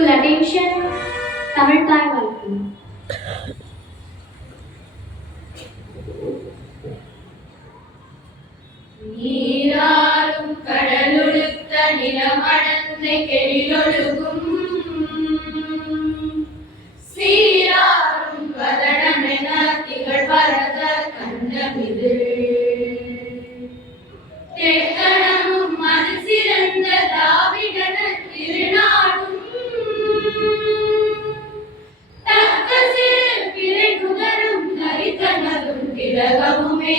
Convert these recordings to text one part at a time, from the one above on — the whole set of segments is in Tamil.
Full attention, Tamil time welcome. நீராறும் கடலுடுத்த நிலமடந்தை கெழிலொழுகும் சீராறும் கதடமென திகழ் பரத கண்டமிது தெக்கணமும் மது சிறந்த தாவிடன திருநாடும் தக்க சிறு பிறை நுகரும் தரித்தனரும் திலகமுமே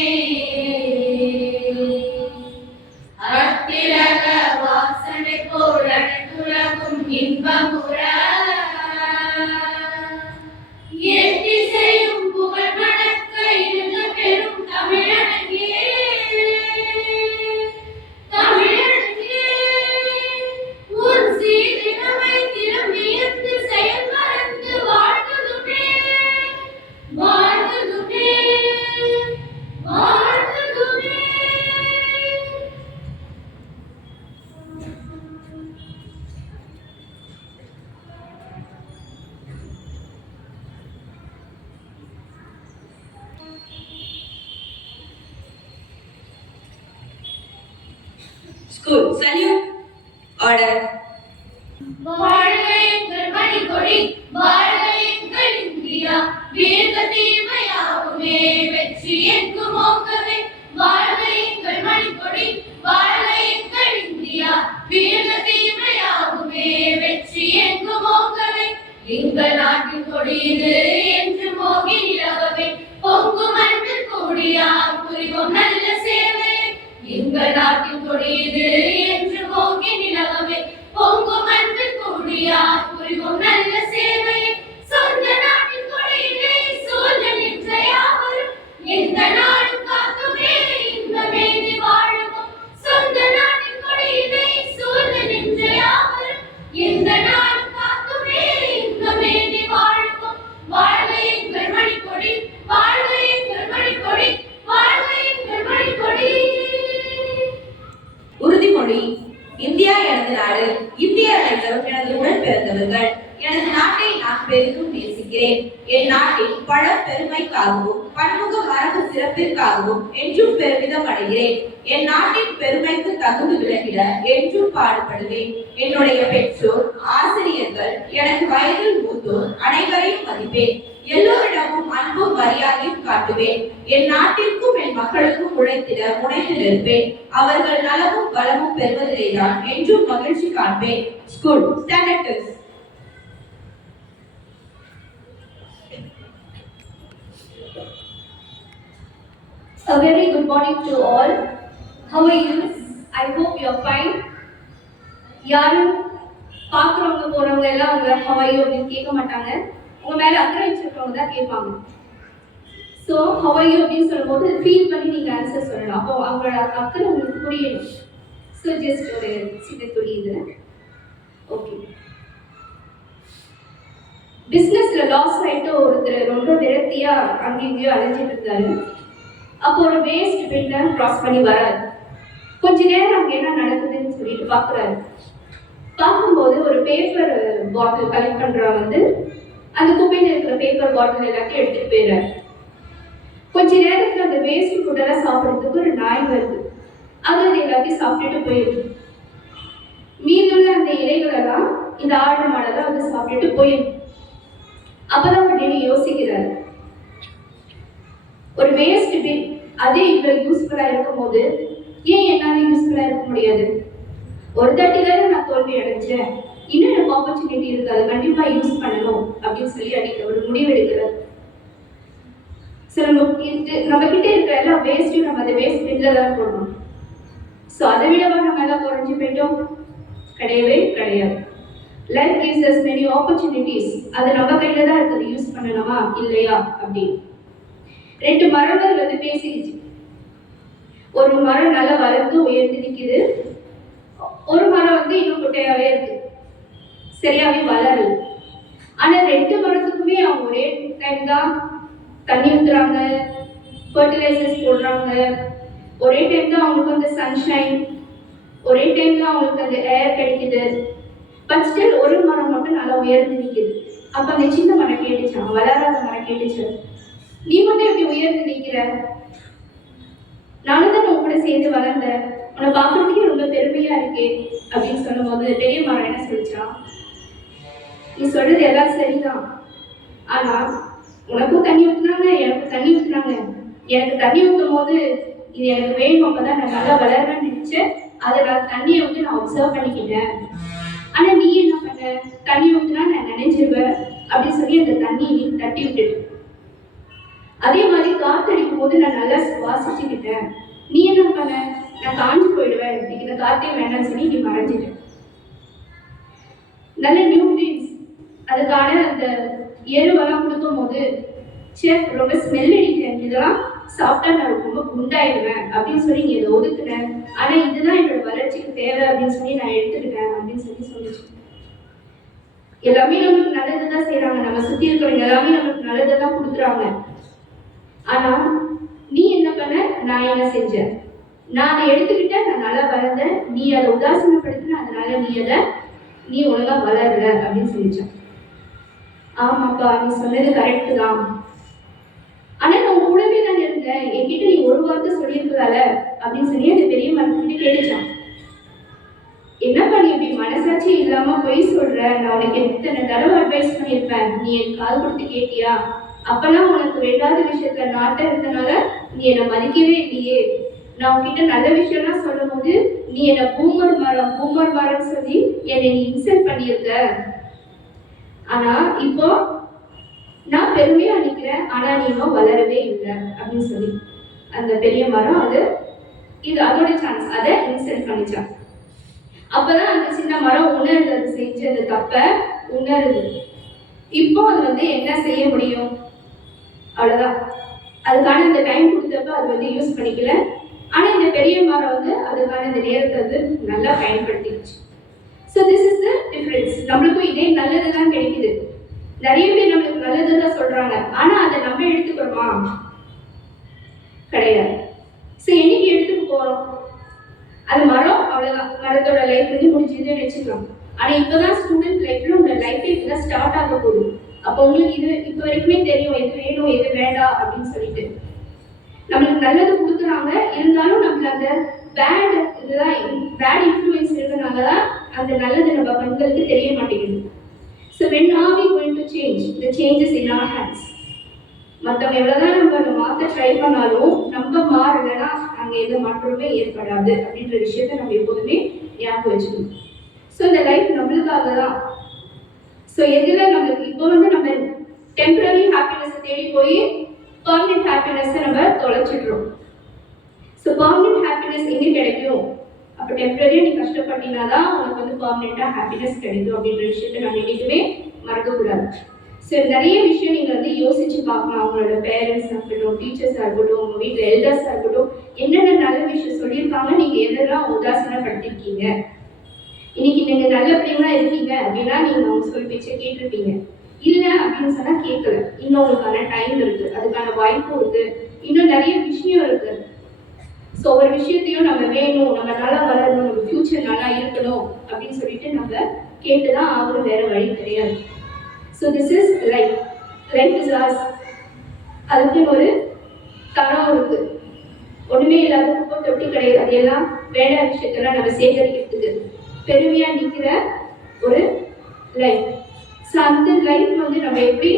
அத்திலக வாசனை போல் அனைத்துலகும் இன்பமுற எத்திசையும் புகழ் மணக்க இருந்த பெரும் தமிழனங்கே தமிழனங்கே உன் சீரினமை திரும்பியத்து செயல் மறந்து வாழ்ந்ததுமே வாழ்ந்ததுமே வாழ்ந்ததுமே. School, salute, order. வாழ்க எங்கள் மணிக்கொடி, வாழ்க எங்கள் இந்தியா, வீர தீமையாகுமே வெற்றி எங்கும் ஓங்கவே. வாழ்க எங்கள் மணிக்கொடி, வாழ்க எங்கள் இந்தியா, வீர தீமையாகுமே வெற்றி எங்கும் ஓங்கவே. எங்கள் நாட்டின் கொடிது என்று மோகி நிலவவே, பொங்கும் அன்பில் கூடியார் புரிவோம் நல்ல சேவை. எங்கள் நாட்டின் கொடிது என்று மோகி நிலவவே, பொங்கும் அன்பில் கூடியார் புரிவோம் நல்ல சேவை. சொந்த நாட்டின் கொடியிலே சூழ்ந்த நின்ற யாவரும் எந்த நாடும் காக்குமே இன்பமேதி வாழுவோம். சொந்த நாட்டின் கொடியிலே சூழ்ந்த நின்ற யாவரும் எந்த நாடும் காக்குமே இன்பமேதி வாழுவோம். வாழ்க எங்கள் மணிக்கொடி, வாழ்க எங்கள் மணிக்கொடி, வாழ்க எங்கள் மணிக்கொடி. உறுதிமொழி. இந்தியா எனது நாடு, இந்திய அனைவரும் எனது உடன் பிறந்தவர்கள். எனது நாட்டை நான் பெரிதும் நேசிக்கிறேன். என் நாட்டின் பழ பெருமைக்காகவும் பன்முக மரபு சிறப்பிற்காகவும் என்றும் பெருமிதம் அடைகிறேன். என் நாட்டின் பெருமைக்கு தகுதி விளங்கிட என்றும் பாடுபடுவேன். என்னுடைய பெற்றோர், ஆசிரியர்கள், எனக்கு வயதில் மூத்தோர் அனைவரையும் மதிப்பேன். எல்லோரிடமும் அன்பும் மரியாதையும் காட்டுவேன். என் நாட்டிற்கும் என் மக்களுக்கும் உழைத்திட முனைந்து நிற்பேன். அவர்கள் நலமும் வளமும் பெறுவதிலேதான் என்றும் மகிழ்ச்சி காண்பேன். School standards. A very good morning to all. How are you? I hope you are fine. யாரும் பார்க்குறவங்க போறவங்க எல்லாம் அவங்க how are you அப்படின்னு கேட்க மாட்டாங்க. உங்க மேல அக்கறை வச்சிருக்கவங்க தான் கேட்பாங்க. ஸோ how are you அப்படின்னு சொல்லும்போது ஃபீல் பண்ணி நீங்க ஆன்சர் சொல்லலாம். அப்போ அவங்களோட அக்கறை உங்களுக்கு புரியணும். ஸோ ஜஸ்ட் ஒரு சின்ன துளி இது. ஓகே. பிஸ்னஸ்ல லாஸ் ஆயிட்டு ஒருத்தர் ரொம்ப விரக்தியா அங்கேயும் அலைஞ்சிட்டு இருந்தாரு. அப்போ ஒரு வேஸ்ட் பின்ன கிராஸ் பண்ணி வராரு. கொஞ்ச நேரம் அங்கே என்ன நடக்குதுன்னு சொல்லிட்டு பார்க்குறாரு. பார்க்கும்போது ஒரு பேப்பர் பாட்டில் கலெக்ட் பண்றவங்க வந்து அந்த குப்பையில் இருக்கிற பேப்பர் பாட்டில் எல்லாத்தையும் எடுத்துட்டு போயிடுறாரு. கொஞ்ச நேரத்துல அந்த வேஸ்ட் ஃபுட்டெல்லாம் சாப்பிட்றதுக்கு ஒரு நாய் வருது. அது எல்லாத்தையும் சாப்பிட்டுட்டு போயிடுது. மீதுள்ள அந்த இலைகளெல்லாம் இந்த ஆடு மாடெல்லாம் வந்து சாப்பிட்டுட்டு போயிடுது. அப்பதான் அப்படின்னு யோசிக்கிறாரு, ஒரு வேஸ்ட் பின் அதே இவ்வளவு யூஸ்ஃபுல்லா இருக்கும் போது ஏன் என்னால யூஸ்ஃபுல்லா இருக்க முடியாது? ஒரு தாட்டி தானே நான் தோல்வி அடைஞ்சேன், இன்னும் எனக்கு ஆப்பர்ச்சுனிட்டி இருக்கு, அதை கண்டிப்பா யூஸ் பண்ணணும் அப்படின்னு சொல்லி அன்னைக்கு ஒரு முடிவு எடுக்கிறார். ஸோ நம்ம கிட்ட இருக்கிற எல்லா வேஸ்ட்டையும் நம்ம அந்த வேஸ்ட் பின்ல தான் போடணும். ஸோ அதை விடவா நம்ம எல்லாம் குறைஞ்சு போயிட்டோம்? கிடையவே கிடையாது. Life gives us many opportunities. அது நம்ம கையில தான் இருக்குது, யூஸ் பண்ணணுமா இல்லையா அப்படின்னு. 2 மரங்கள் வந்து பேசிடுச்சு. ஒரு மரம் நல்லா வளர்ந்து உயர்ந்து நிற்குது, ஒரு மரம் வந்து இன்னும் குட்டையாவே இருக்கு, சரியாவே வளரல. ஆனா 2 மரத்துக்குமே அவங்க ஒரே டைம் தான் தண்ணி ஊத்துறாங்க, ஃபர்டிலைசர்ஸ் போடுறாங்க, ஒரே டைம் தான் அவங்களுக்கு வந்து சன்ஷைன், ஒரே டைம் தான் அவங்களுக்கு அந்த ஏர் கிடைக்குது. பட் ஸ்டில் ஒரு மரம் மட்டும் நல்லா உயர்ந்து நிக்குது. அப்ப அந்த சின்ன மரம் கேட்டுச்சான், வளராத மரம் கேட்டுச்சு, நீ மட்டும் எப்படி உயர்ந்து நிக்கிற? நானும் தான் உன் கூட சேர்ந்து வளர்ந்தேன், உன்னை பார்க்கறதுக்கே ரொம்ப பெருமையா இருக்கே அப்படின்னு சொல்லும்போது பெரிய மரம் என்ன சொல்லிச்சான், நீ சொல்றது எல்லாம் சரிதான், ஆனா உனக்கும் தண்ணி ஊத்துனாங்க, எனக்கும் தண்ணி ஊத்துனாங்க. எனக்கு தண்ணி ஊத்தும் போது இது எனக்கு வேணும், அப்பதான் நான் நல்லா வளர்றேன்னு நினைச்சேன். அதை நான் தண்ணியை வந்து நான் அப்சர்வ் பண்ணிக்கிட்டேன். ஆனா நீ என்ன பண்ண, தண்ணி ஊத்துனா நான் நினைச்சிருவேன் அப்படின்னு சொல்லி அந்த தண்ணியை நீ தட்டி விட்டுடு. அதே மாதிரி காத்தடிக்கும் போது நான் நல்லா சுவாசிச்சுக்கிட்டேன். நீ என்ன பண்ண, நான் காஞ்சு போயிடுவேன், இன்னைக்கு இந்த காத்தே வேண்டாம்னு சொல்லி நீ மறைஞ்சிட்ட. நல்ல நியூட்ரியன்ஸ் அதுக்கான அந்த எருவெல்லாம் கொடுக்கும் போது ரொம்ப ஸ்மெல் அடிக்கிறேன், இதெல்லாம் சாப்பிட்டா நான் ரொம்ப குண்டாயிடுவேன் அப்படின்னு சொல்லி நீ இதை ஒதுக்குனேன். ஆனா இதுதான் என்னோட வளர்ச்சிக்கு தேவை அப்படின்னு சொல்லி நான் எடுத்துக்கிட்டேன் அப்படின்னு சொல்லி சொல்லிச்சு. எல்லாமே நம்மளுக்கு நல்லதுதான் செய்யறாங்க, நம்ம சுத்தி இருக்கிறவங்க எல்லாமே நம்மளுக்கு நல்லதுதான் கொடுக்குறாங்க. ஆனா நீ என்ன பண்ண, நான் என்ன செஞ்சேன், நான் அதை எடுத்துக்கிட்டேன், நான் நல்லா வளர்ந்தேன், நீ அதை உதாசீனப்படுத்தின, அதனால நீ ஒழுங்கா வளரல அப்படின்னு சொல்லிச்சான். ஆமாப்பா நீ சொன்னது கரெக்டு தான், ஆனா நான் கூடவே தான் இருந்தேன், என்கிட்ட நீ ஒரு வார்த்தை சொல்லியிருக்கலால அப்படின்னு சொல்லி அந்த பெரிய மரத்துக்கிட்ட கேட்டுச்சான். என்னப்பா நீ இப்படி மனசாட்சி இல்லாம பொய் சொல்ற, நான் உனக்கு எத்தனை தடவை அட்வைஸ் பண்ணியிருப்பேன், நீ என் கால் கொடுத்து கேட்டியா? அப்பெல்லாம் உனக்கு வேண்டாத விஷயத்துல நாட்டம் இருந்தனால நீ என்னை மதிக்கவே இல்லையே. நான் உன்கிட்ட நல்ல விஷயம்லாம் சொல்லும் போது நீ என்னை பூமர் மரம் சொல்லி என்னை நீ இன்சல்ட் பண்ணியிருக்க. ஆனா இப்போ நான் பெருமையா நிக்கிறேன், ஆனா நீ இன்னும் வளரவே இல்லை அப்படின்னு சொல்லி அந்த பெரிய மரம் இது அதோட சான்ஸ், அதை இன்சல்ட் பண்ணிச்சான். அப்பதான் அந்த சின்ன மரம் உணர்ந்து அது செஞ்ச அந்த தப்ப உணருது. இப்போ அது வந்து என்ன செய்ய முடியும், அவ்வளவுதான். அதுக்கான இந்த டைம் கொடுத்தப்ப அது வந்து யூஸ் பண்ணிக்கல. ஆனா இந்த பெரிய மரம் வந்து அதுக்கான இந்த நேரத்தை வந்து நல்லா பயன்படுத்திடுச்சு. So this is the difference. நம்மளுக்கும் இதே நல்லதுதான் கிடைக்குது. நிறைய பேர் நம்மளுக்கு நல்லதுதான் சொல்றாங்க, ஆனா அதை நம்ம எடுத்துக்கிறோமா? கிடையாது. ஸோ என்னைக்கு எடுத்துக்க போறோம்? அது மரம் அவ்வளவுதான், மரத்தோட லைஃப் வந்து முடிஞ்சதுன்னு வச்சுக்கலாம். ஆனா இப்பதான் ஸ்டூடெண்ட் லைஃப்ல உங்க லைஃபே இப்பதான் ஸ்டார்ட் ஆக போகுது. அப்போ உங்களுக்கு இது இப்போ வரைக்குமே தெரியும் எது வேணும் எது வேண்டாம் அப்படின்னு சொல்லிட்டு. நம்மளுக்கு நல்லது கொடுக்குறாங்க, இருந்தாலும் நம்மளுக்கு அந்த பேட் இன்ஃப்ளூயன்ஸ் இருக்கிறனால தான் அந்த நல்லது நம்ம கண்களுக்கு தெரிய மாட்டேங்குது. So when are we going to change? The change is in our hands. மற்றவங்க எவ்வளோதான் நம்ம மாற்ற ட்ரை பண்ணாலும் நம்ம மாறலைன்னா அங்கே எந்த மாற்றமே ஏற்படாது அப்படின்ற விஷயத்த நம்ம எப்போதுமே ஞாபகம் வச்சுக்கணும். ஸோ இந்த லைஃப் நம்மளுக்காக தான். ஸோ எதில் நம்மளுக்கு இப்போ வந்து நம்ம டெம்பரரி ஹாப்பினஸை தேடி போய் பர்மனெண்ட் ஹாப்பினஸை நம்ம தொலைச்சிடுறோம். ஸோ பர்மனெண்ட் ஹாப்பினஸ் எங்கே கிடைக்கும்? அப்போ டெம்பரரியாக நீ கஷ்டப்பட்டீங்கன்னா தான் உனக்கு வந்து பர்மனெண்ட்டாக ஹாப்பினஸ் கிடைக்கும் அப்படின்ற விஷயத்த நம்ம என்றைக்குமே மறக்கக்கூடாது. ஸோ நிறைய விஷயம் நீங்கள் வந்து யோசிச்சு பார்க்கலாம். அவங்களோட பேரண்ட்ஸாக இருக்கட்டும், டீச்சர்ஸாக இருக்கட்டும், உங்கள் வீட்டில் எல்டர்ஸாக இருக்கட்டும், என்னென்ன நல்ல விஷயம் சொல்லியிருக்காங்க, நீங்கள் எதெல்லாம் உதாசீனப்படுத்திருக்கீங்க. இன்னைக்கு நீங்கள் நல்ல பிள்ளைங்களா இருக்கீங்க அப்படின்னா நீங்கள் அவங்க சொல் பேச்சை கேட்டிருப்பீங்க. இல்லை அப்படின்னு சொன்னால் கேட்கல. இன்னும் உங்களுக்கான டைம் இருக்கு, அதுக்கான வாய்ப்பும் இருக்கு, இன்னும் நிறைய விஷயம் இருக்கு. ஸோ ஒரு விஷயத்தையும் நம்ம வேணும், நம்ம நல்லா வளரணும், நம்ம ஃபியூச்சர் நல்லா இருக்கணும் அப்படின்னு சொல்லிட்டு நம்ம கேட்டுதான் ஆகணும், வேற வழி கிடையாது. So this is life. Life is as. அதுக்கு ஒரு தரம் இருக்கு. ஒண்ணுமே இல்லாத குப்பை தொட்டி கிடையாது. அதையெல்லாம் வேண்டாத விஷயத்தெல்லாம் நம்ம சேகரிக்கிறதுக்கு பெருமையா நிற்கிற ஒரு லைஃப். ஸோ அந்த லைஃப் வந்து நம்ம எப்படி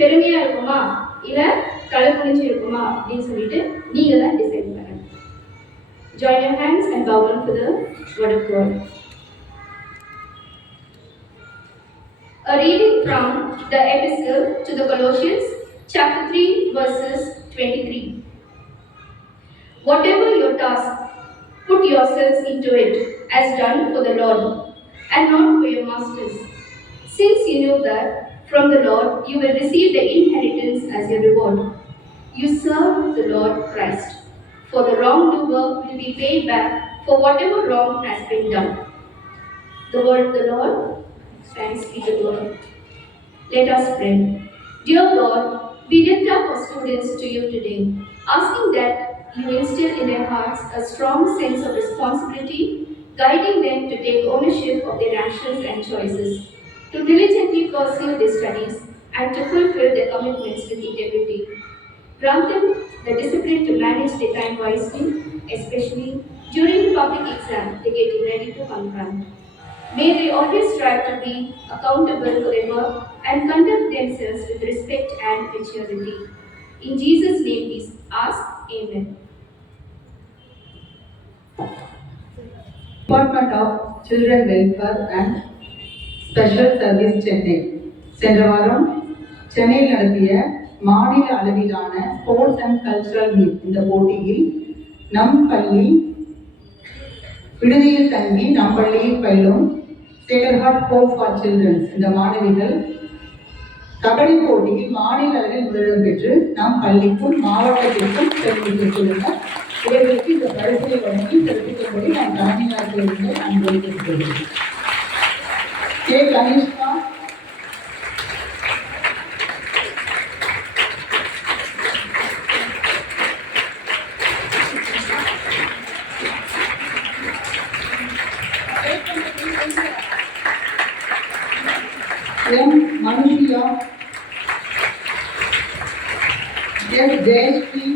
பெருமையா இருக்குமா இல்லை தலை குனிஞ்சு இருக்குமா அப்படின்னு சொல்லிட்டு நீங்க தான் டிசைட் பண்ணணும். Join your hands and bow down for the word of God. A reading from the Epistle to the Colossians, chapter 3, verses 23. Whatever your task, put yourselves into it as done for the Lord and not for your masters, since you know that from the Lord you will receive the inheritance as your reward. You serve the Lord Christ. For the wrongdoer will be paid back for whatever wrong has been done. The word of the Lord. Thanks be to God. Let us pray. Dear God, we lift up our students to you today, asking that you instill in their hearts a strong sense of responsibility, guiding them to take ownership of their actions and choices. to diligently pursue their studies and to fulfill their commitments with integrity. Grant them the discipline to manage their time wisely, especially during the public exam they're getting ready to confront. May they always strive to be accountable for their work and conduct themselves with respect and maturity. In Jesus' name we ask, Amen. Department of Children Welfare and Special Service Chennai சென்ற வாரம் சென்னையில் நடத்திய மாநில அளவிலான ஸ்போர்ட்ஸ் அண்ட் கல்ச்சரல் மீட் இந்த போட்டியில் நம் பள்ளி விடுதியில் தங்கி நம் பள்ளியில் பயிலும் sacred heart hope for childrens இந்த மாணவிகள் கபடி போட்டியில் மாநில அளவில் முதலிடம் பெற்று நம் பள்ளிக்கும் மாவட்டத்திற்கும் பெருமை பெற்றுள்ளனர். இவர்களுக்கு இந்த பரிசை வழங்கி தெரிவிக்கும்படி நான் தலைமையாளர்களிருந்து நான் கேட்டுக்கொள்கிறேன். K Kanishka, M Manushiya, S Jayashree,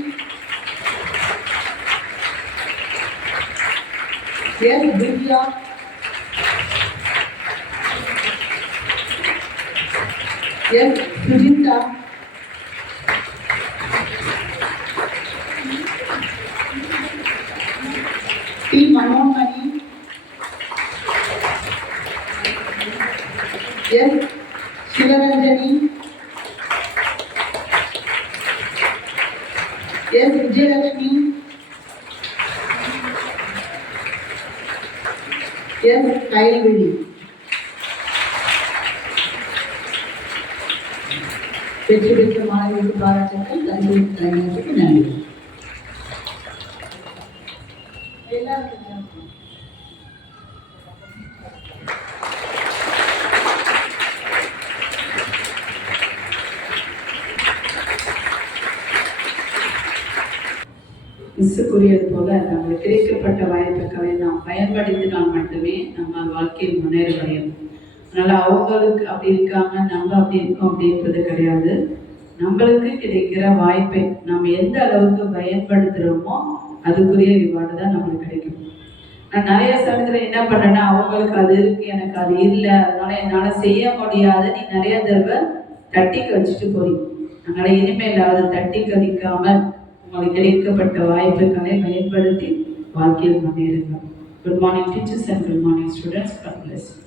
S Divya, S Sujitha, D Manonmani, S Sivaranjani, S Vijayalakshmi, S Kayalvizhi. வெற்றி பெற்ற மாணவர்களுக்கு பாராட்டுங்கள். தலைமைக்கு நன்றி. எல்லாருக்கும் மிஸ் கூறியது போல நம்மளுக்கு கிடைக்கப்பட்ட வாய்ப்புகளை நாம் பயன்படுத்தினால் மட்டுமே நம்ம வாழ்க்கையில் முன்னேற முடியும். அதனால அவங்களுக்கு அப்படி இருக்காங்க, நம்ம அப்படி இருக்கோம் அப்படின்றது கிடையாது. நம்மளுக்கு கிடைக்கிற வாய்ப்பை நம்ம எந்த அளவுக்கு பயன்படுத்துகிறோமோ அதுக்குரிய ரிவார்டு தான் நம்மளுக்கு கிடைக்கும். நான் நிறைய சமயத்தில் என்ன பண்ணேன்னா, அவங்களுக்கு அது இருக்கு, எனக்கு அது இல்லை, அதனால என்னால் செய்ய முடியாது, நீ நிறைய தடவை தட்டி கழிச்சிட்டு போறீங்க. அதனால இனிமேல் அதை தட்டி கழிக்காமல் உங்களுக்கு கிடைக்கப்பட்ட வாய்ப்புகளை பயன்படுத்தி வாழ்க்கையில் முன்னேறுங்கள். Good morning teachers and good morning students. God bless you.